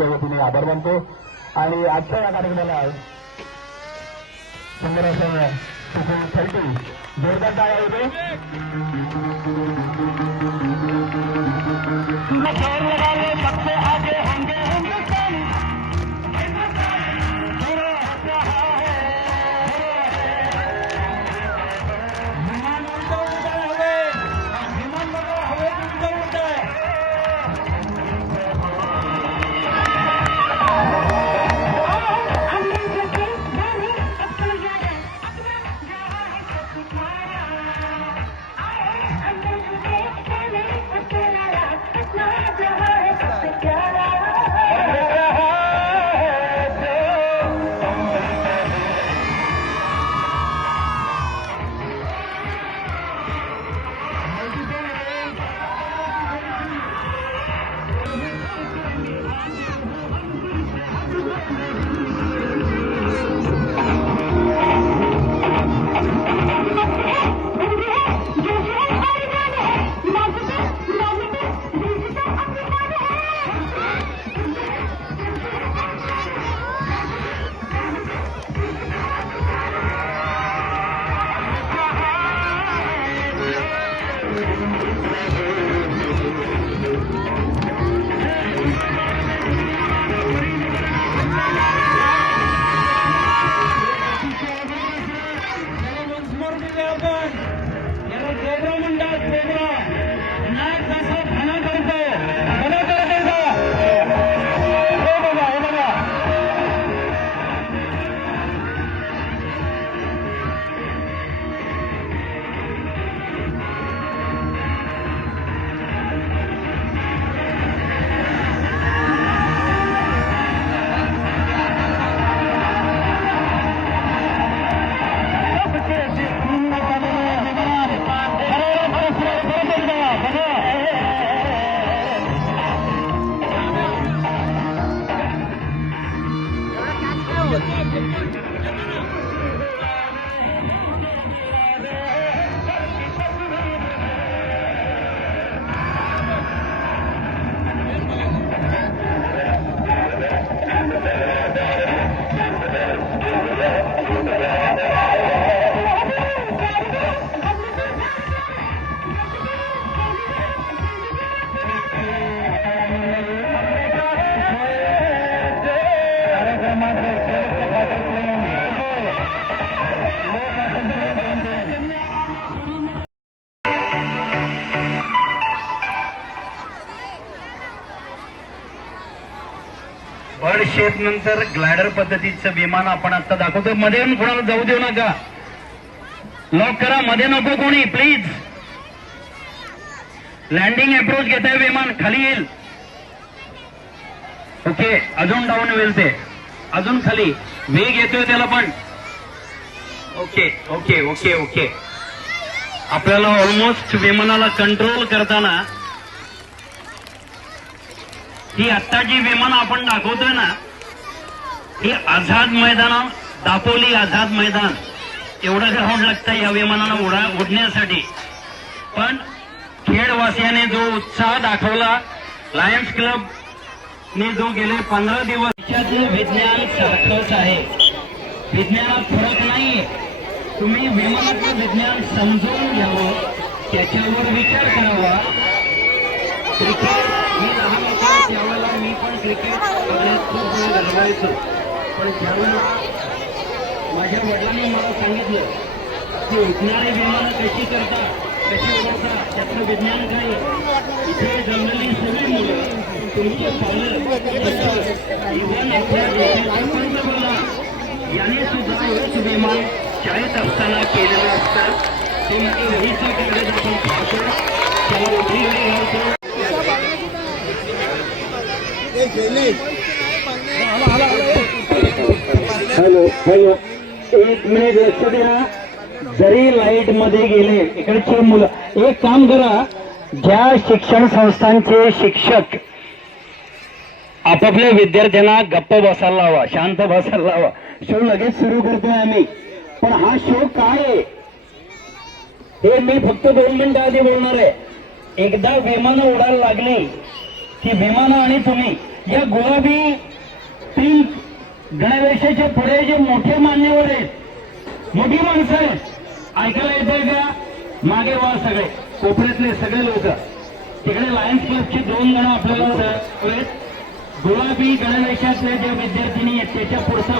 वतीने आभार मानतो आणि आजच्या या कार्यक्रमाला सुंदर असं सुखू थर्टी जोरदार टाळ्या होते. बर्ड शेप नंतर ग्लायडर पद्धतीचं विमान आपण आता दाखवतो. मध्ये कोणाला जाऊ देऊ नका, लॉक करा, मध्ये नको कोणी प्लीज. लँडिंग अप्रोच घेत आहे विमान, खाली येईल. ओके, अजून डाऊन होईल ते, अजून खाली वेग येतोय त्याला पण. Okay okay okay okay. आपल्याला ऑलमोस्ट विमानाला कंट्रोल करताना ही आत्ता जी विमान आपण दाखवतोय ना, ही आझाद मैदान, दापोली आझाद मैदान एवढं ग्राउंड लागतं या विमानाला उडण्यासाठी. पण खेडवासियाने जो उत्साह दाखवला, लायन्स क्लब ने जो गेले 15 दिवस, त्याच्यातलं विज्ञान सारखंच आहे, विज्ञानात फरक नाहीये. तुम्ही विमानातलं विज्ञान समजून घ्यावं, त्याच्यावर विचार करावा. क्रिकेट मी लहान होतो त्यावेळेला मी पण क्रिकेट करण्यात खूप वेळ घालवायचो. पण ज्यावेळेला माझ्या वडिलांनी मला सांगितलं की उडणारी विमानं कशी करतात, कशी उडवतात, त्यातलं विज्ञान काय, इथे जमलेली सगळी मुलं, तुमचे पालक, इव्हन आपल्या देशाचे पंतप्रधान याने सुद्धा हेच विमान शाळेत असताना केलेलं असतं. ते म्हणजे वहीचं कागद आपण पाहतो, त्याला उभी गाडी घालतो. हॅलो हॅलो, एक मिनिट लक्ष द्या. जरी लाईट मध्ये गेले इकडचे मुलं, एक काम करा, ज्या शिक्षण संस्थांचे शिक्षक आपापल्या विद्यार्थ्यांना गप्प बसायला लावा, शांत बसायला लावा. शो लगेच सुरू करतोय आम्ही. पण हा शो काय आहे हे मी फक्त 2 मिनिटं आधी बोलणार आहे. एकदा विमानं उडायला लागली की विमानं आणि तुम्ही या गुलाबी तीन गणवेशाच्या पुढे जे मोठे मान्यवर आहेत, मोठी माणसं आहेत, ऐकायला येतंय का? मागे वा सगळे कोपऱ्यातले सगळे लोक. तिकडे लायन्स क्लबची 2 गण आपल्याला आहेत. गुलाबी गणवेशातले जे विद्यार्थिनी आहेत त्याच्या पुढचा